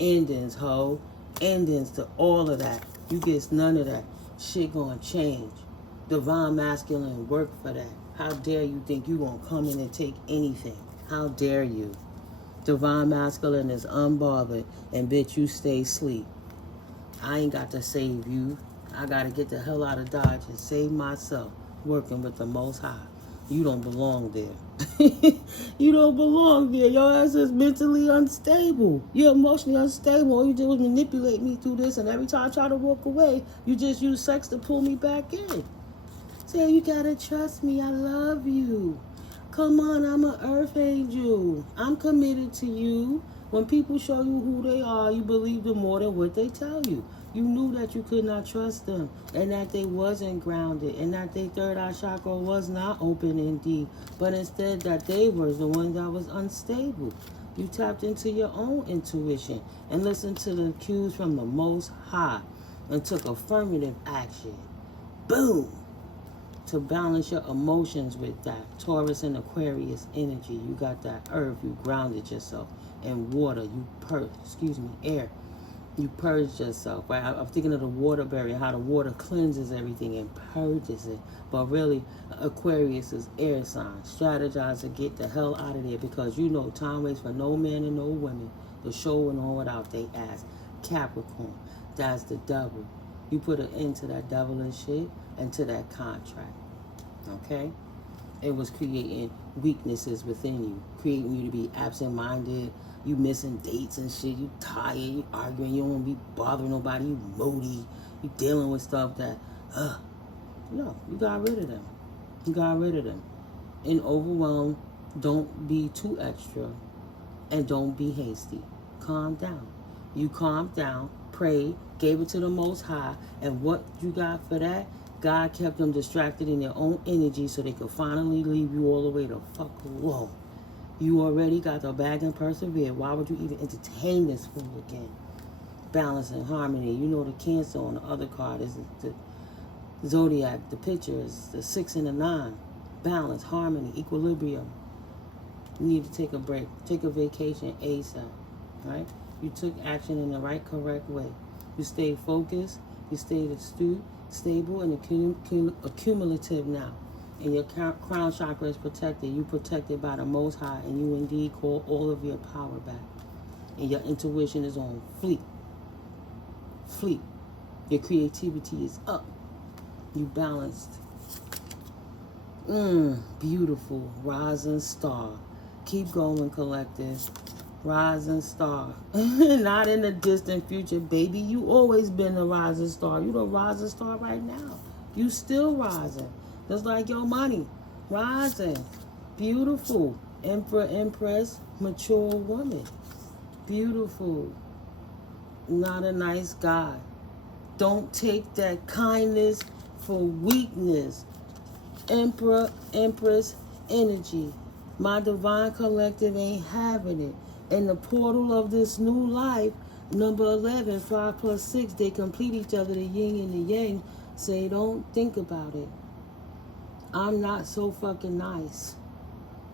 Endings, ho. Endings to all of that. You get none of that. Shit gonna change. Divine masculine work for that. How dare you think you gonna come in and take anything? How dare you? Divine masculine is unbothered, and bitch, you stay asleep. I ain't got to save you. I got to get the hell out of Dodge and save myself, working with the Most High. You don't belong there. You don't belong there. Your ass is mentally unstable. You're emotionally unstable. All you did was manipulate me through this, and every time I try to walk away, you just use sex to pull me back in. Say, you got to trust me. I love you. Come on, I'm an earth angel. I'm committed to you. When people show you who they are, you believe them more than what they tell you. You knew that you could not trust them, and that they wasn't grounded, and that their third eye chakra was not open indeed, but instead that they were the one that was unstable. You tapped into your own intuition and listened to the cues from the Most High and took affirmative action. Boom! To balance your emotions with that Taurus and Aquarius energy. You got that earth, you grounded yourself. And water, air. You purged yourself, right? I'm thinking of the water barrier, how the water cleanses everything and purges it. But really, Aquarius is air sign. Strategize to get the hell out of there, because you know time waits for no man and no women to show and all without they ass. Capricorn, that's the devil. You put an end to that devil and shit and to that contract, okay? It was creating weaknesses within you, creating you to be absent-minded. You missing dates and shit. You tired. You arguing. You don't want to be bothering nobody. You moody. You dealing with stuff that, no, you got rid of them. You got rid of them. And overwhelmed, don't be too extra, and don't be hasty. Calm down. You calmed down, prayed, gave it to the Most High, and what you got for that? God kept them distracted in their own energy so they could finally leave you all the way the fuck alone. You already got the bag and persevere. Why would you even entertain this fool again? Balance and harmony. You know the Cancer on the other card is the Zodiac. The picture is the 6 and the 9. Balance, harmony, equilibrium. You need to take a break. Take a vacation ASAP. Right? You took action in the right, correct way. You stayed focused. You stayed astute, stable, and accumulative now. And your crown chakra is protected. You protected by the Most High, and you indeed call all of your power back. And your intuition is on fleek. fleet. Your creativity is up. You balanced. Beautiful. Rising star. Keep going, collective. Rising star. Not in the distant future, baby. You always been the rising star. You the rising star right now. You still rising. Just like your money. Rising. Beautiful. Emperor, Empress, mature woman. Beautiful. Not a nice guy. Don't take that kindness for weakness. Emperor, Empress, energy. My divine collective ain't having it. In the portal of this new life, number 11, 5 plus 6, they complete each other, the yin and the yang. Say, don't think about it. I'm not so fucking nice.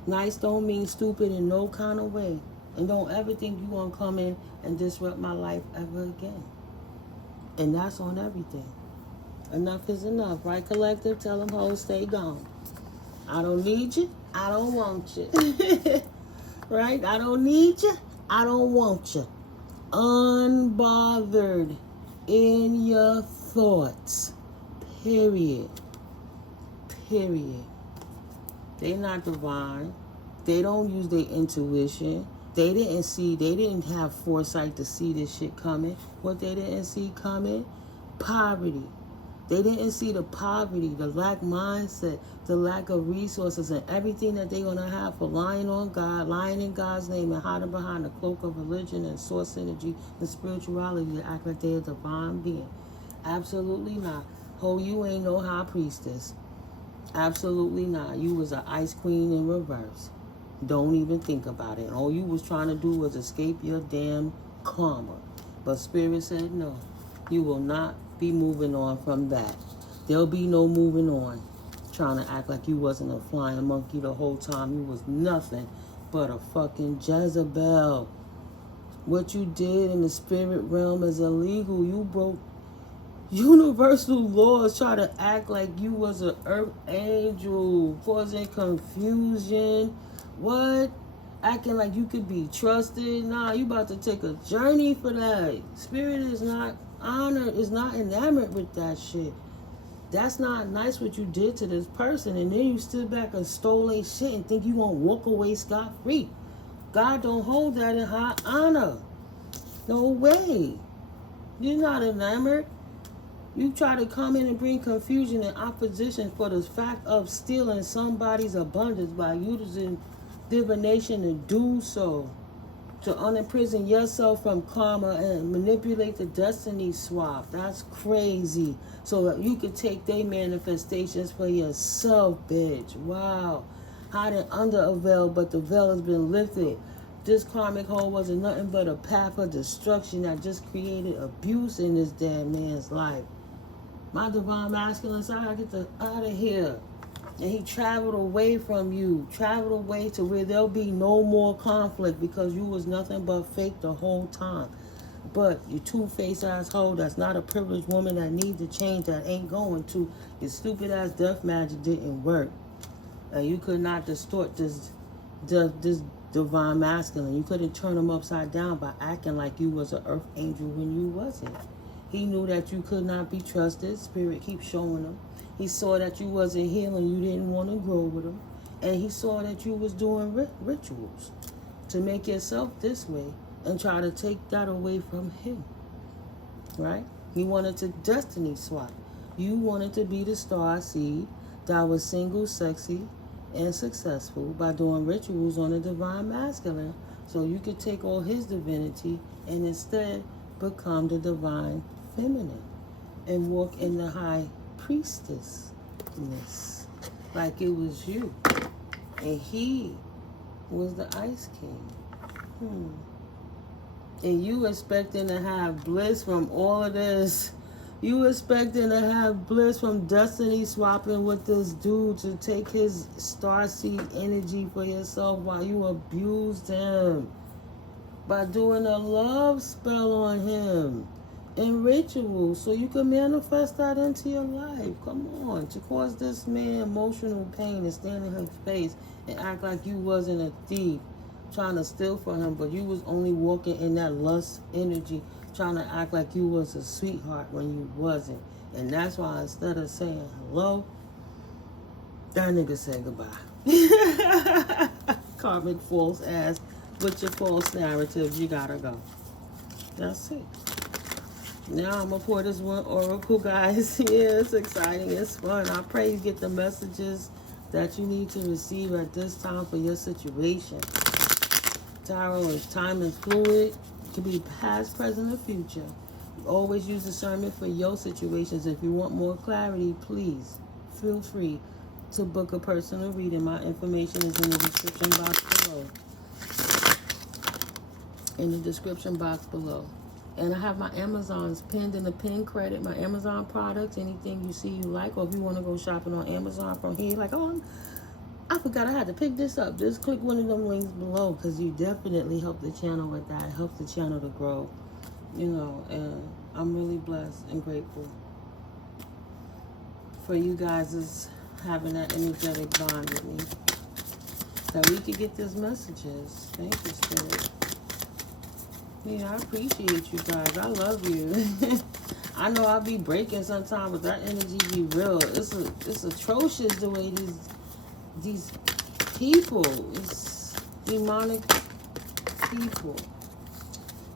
Nice don't mean stupid in no kind of way. And don't ever think you gonna come in and disrupt my life ever again. And that's on everything. Enough is enough, right, collective? Tell them hoes stay gone. I don't need you. I don't want you. Right? I don't need you. I don't want you. Unbothered in your thoughts. Period. Period. They not divine. They don't use their intuition. They didn't have foresight to see this shit coming. What they didn't see coming? Poverty. They didn't see the poverty, the lack mindset, the lack of resources, and everything that they're going to have for lying on God, lying in God's name, and hiding behind the cloak of religion and source energy and spirituality to act like they're a divine being. Absolutely not. Ho, you ain't no high priestess. Absolutely not. You was an ice queen in reverse. Don't even think about it. All you was trying to do was escape your damn karma. But Spirit said no. You will not be moving on from that. There'll be no moving on. Trying to act like you wasn't a flying monkey the whole time. You was nothing but a fucking Jezebel. What you did in the spirit realm is illegal. You broke universal laws. Try to act like you was an earth angel, causing confusion. What? Acting like you could be trusted. Nah, you about to take a journey for that. Spirit is not honored, is not enamored with that shit. That's not nice what you did to this person. And then you stood back and stole their shit and think you gonna walk away scot-free. God don't hold that in high honor. No way. You're not enamored. You try to come in and bring confusion and opposition for the fact of stealing somebody's abundance by using divination to do so. To unimprison yourself from karma and manipulate the destiny swap. That's crazy. So that you could take their manifestations for yourself, bitch. Wow. Hiding under a veil, but the veil has been lifted. This karmic hole wasn't nothing but a path of destruction that just created abuse in this damn man's life. My divine masculine side, I get the out of here. And he traveled away from you, traveled away to where there'll be no more conflict because you was nothing but fake the whole time. But you two-faced asshole that's not a privileged woman that needs to change, that ain't going to. Your stupid ass death magic didn't work. And you could not distort this divine masculine. You couldn't turn him upside down by acting like you was an earth angel when you wasn't. He knew that you could not be trusted. Spirit keeps showing him. He saw that you wasn't healing, you didn't want to grow with him. And he saw that you was doing rituals to make yourself this way and try to take that away from him. Right? He wanted to destiny swap. You wanted to be the star seed that was single, sexy, and successful by doing rituals on the divine masculine so you could take all his divinity and instead become the divine feminine and walk in the high priestessness like it was you, and he was the Ice King. And you expecting to have bliss from all of this. You expecting to have bliss from destiny swapping with this dude to take his starseed energy for yourself while you abused him by doing a love spell on him and rituals so you can manifest that into your life. Come on, to cause this man emotional pain and stand in his face and act like you wasn't a thief trying to steal from him, but you was only walking in that lust energy trying to act like you was a sweetheart when you wasn't. And that's why instead of saying hello, that nigga said goodbye. Karmic false ass with your false narratives, you gotta go. That's it. Now I'm gonna pour this one oracle, guys. Yeah, it's exciting, it's fun. I pray you get the messages that you need to receive at this time for your situation. Tarot is time is fluid. It can be past, present, or future. You always use discernment for your situations. If you want more clarity, please feel free to book a personal reading. My information is in the description box below. In the description box below. And I have my Amazons pinned in the pin credit, my Amazon products, anything you see you like, or if you want to go shopping on Amazon from here, like, oh, I forgot I had to pick this up. Just click one of them links below, because you definitely help the channel with that. It helps the channel to grow, you know, and I'm really blessed and grateful for you guys is having that energetic bond with me, that we could get these messages. Thank you, Spirit. Yeah, I appreciate you guys. I love you. I know I'll be breaking sometimes, but that energy be real. It's atrocious the way these people, it's demonic people,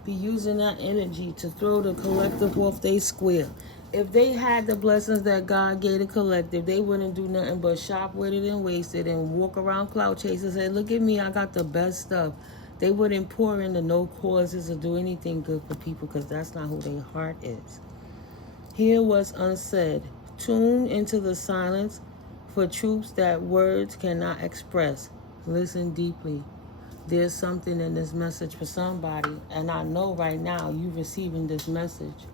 be using that energy to throw the collective off they square. If they had the blessings that God gave the collective, they wouldn't do nothing but shop with it and waste it and walk around cloud chasers and say, look at me, I got the best stuff. They wouldn't pour into no causes or do anything good for people, because that's not who their heart is. Hear what's unsaid. Tune into the silence for truths that words cannot express. Listen deeply. There's something in this message for somebody, and I know right now you're receiving this message,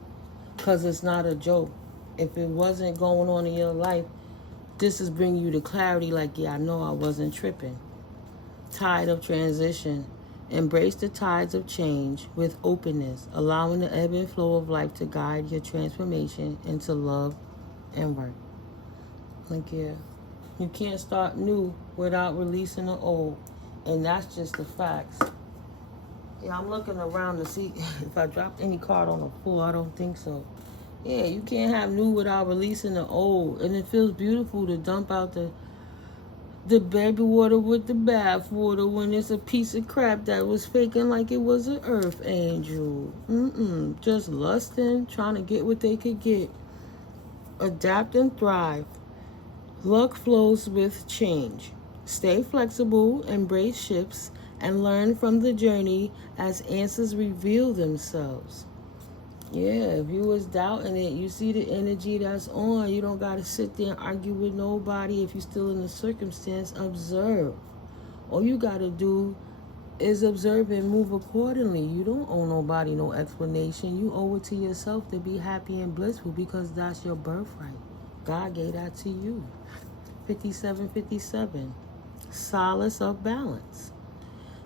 because it's not a joke. If it wasn't going on in your life, this is bringing you to clarity, like, yeah, I know I wasn't tripping. Tide of transition. Embrace the tides of change with openness, allowing the ebb and flow of life to guide your transformation into love and work. Like, yeah, you can't start new without releasing the old, and that's just the facts. Yeah, I'm looking around to see if I dropped any card on the floor. I don't think so. Yeah, you can't have new without releasing the old, and it feels beautiful to dump out the baby water with the bath water when it's a piece of crap that was faking like it was an earth angel. Just lusting, trying to get what they could get. Adapt and thrive. Luck flows with change. Stay flexible, embrace shifts, and learn from the journey as answers reveal themselves. Yeah, if you was doubting it, you see the energy that's on. You don't got to sit there and argue with nobody. If you're still in the circumstance, observe. All you got to do is observe and move accordingly. You don't owe nobody no explanation. You owe it to yourself to be happy and blissful, because that's your birthright. God gave that to you. 5757. Solace of balance.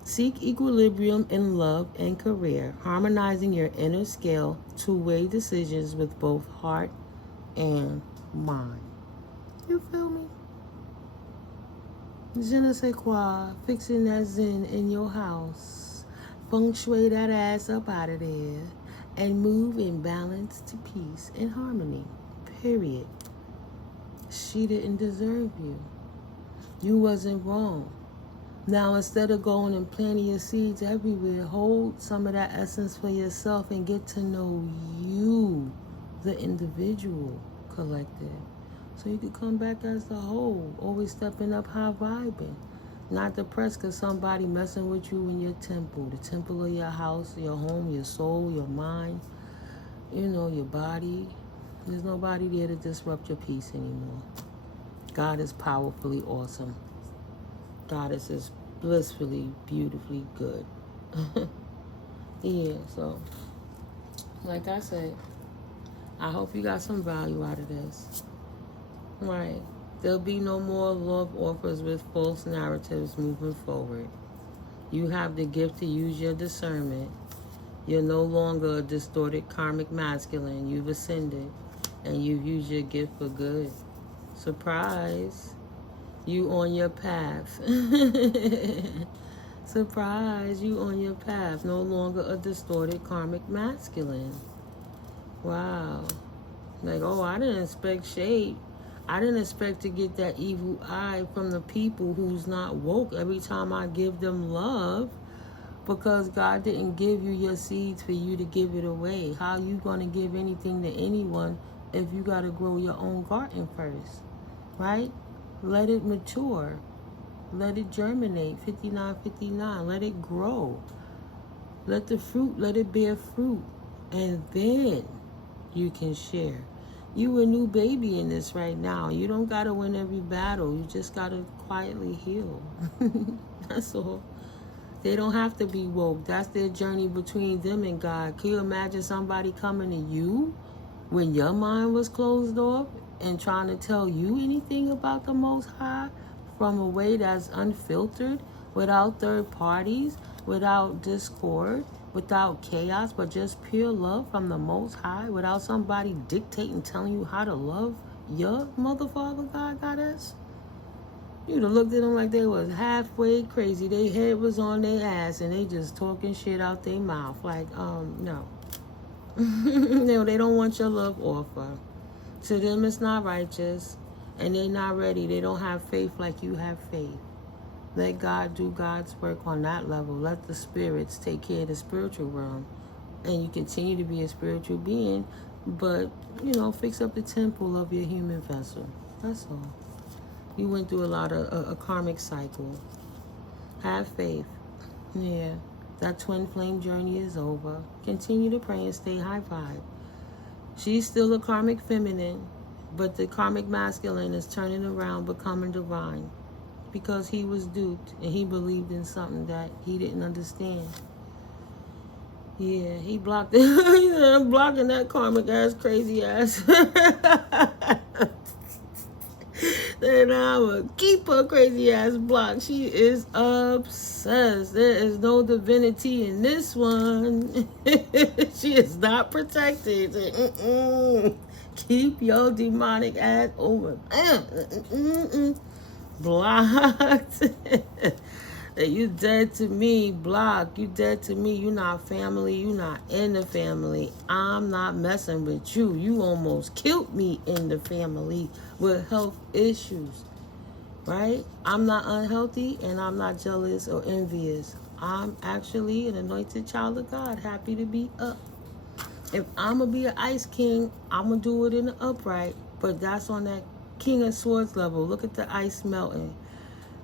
Seek equilibrium in love and career, harmonizing your inner scale to weigh decisions with both heart and mind. You feel me? Je ne sais quoi, fixing that zen in your house. Feng shui that ass up out of there and move in balance to peace and harmony. Period. She didn't deserve you. You wasn't wrong. Now, instead of going and planting your seeds everywhere, hold some of that essence for yourself and get to know you, the individual, collective. So you can come back as the whole, always stepping up, high vibing. Not depressed because somebody messing with you in your temple, the temple of your house, your home, your soul, your mind, you know, your body. There's nobody there to disrupt your peace anymore. God is powerfully awesome. Goddess is blissfully, beautifully good. Yeah, so, like I said, I hope you got some value out of this. Right. There'll be no more love offers with false narratives moving forward. You have the gift to use your discernment. You're no longer a distorted karmic masculine. You've ascended, and you've used your gift for good. Surprise. You on your path. So Surprise, you on your path. No longer a distorted karmic masculine. Wow. Like, oh, I didn't expect shade. I didn't expect to get that evil eye from the people who's not woke every time I give them love, because God didn't give you your seeds for you to give it away. How you going to give anything to anyone if you got to grow your own garden first, right? Let it mature. Let it germinate, 5959. Let it grow. Let the fruit, let it bear fruit. And then you can share. You a new baby in this right now. You don't got to win every battle. You just got to quietly heal. That's all. They don't have to be woke. That's their journey between them and God. Can you imagine somebody coming to you when your mind was closed off and trying to tell you anything about the Most High from a way that's unfiltered, without third parties, without discord, without chaos, but just pure love from the Most High, without somebody dictating, telling you how to love your mother, father, God, goddess? You'd have looked at them like they was halfway crazy. Their head was on their ass and they just talking shit out their mouth. Like, no. No, they don't want your love offer. To them, it's not righteous. And they're not ready. They don't have faith like you have faith. Let God do God's work on that level. Let the spirits take care of the spiritual realm. And you continue to be a spiritual being. But, you know, fix up the temple of your human vessel. That's all. You went through a lot of a karmic cycle. Have faith. Yeah. That twin flame journey is over. Continue to pray and stay high vibe. She's still a karmic feminine, but the karmic masculine is turning around, becoming divine. Because he was duped and he believed in something that he didn't understand. Yeah, he blocked it. I'm blocking that karmic ass, crazy ass. Then I will keep her crazy ass blocked. She is obsessed. There is no divinity in this one. She is not protected. Keep your demonic ass over. Blocked. You dead to me. Blocked. You dead to me. You not family. You not in the family. I'm not messing with you. You almost killed me in the family with health issues. Right? I'm not unhealthy and I'm not jealous or envious. I'm actually an anointed child of God, happy to be up. If I'm going to be an ice king, I'm going to do it in the upright. But that's on that King of Swords level. Look at the ice melting.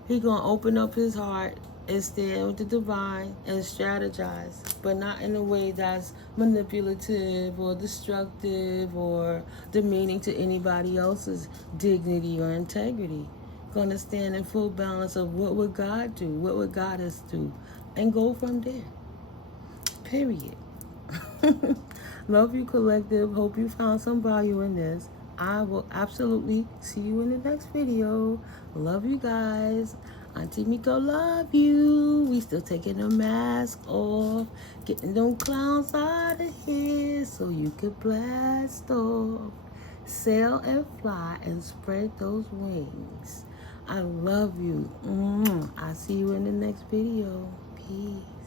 He going to open up his heart and stand with the divine and strategize. But not in a way that's manipulative or destructive or demeaning to anybody else's dignity or integrity. Going to stand in full balance of what would God do, what would Goddess do, and go from there. Period. Love you, collective. Hope you found some value in this. I will absolutely see you in the next video. Love you guys. Auntie Miko, love you. We still taking the mask off, getting them clowns out of here so you could blast off, sail and fly and spread those wings. I love you. I'll see you in the next video. Peace.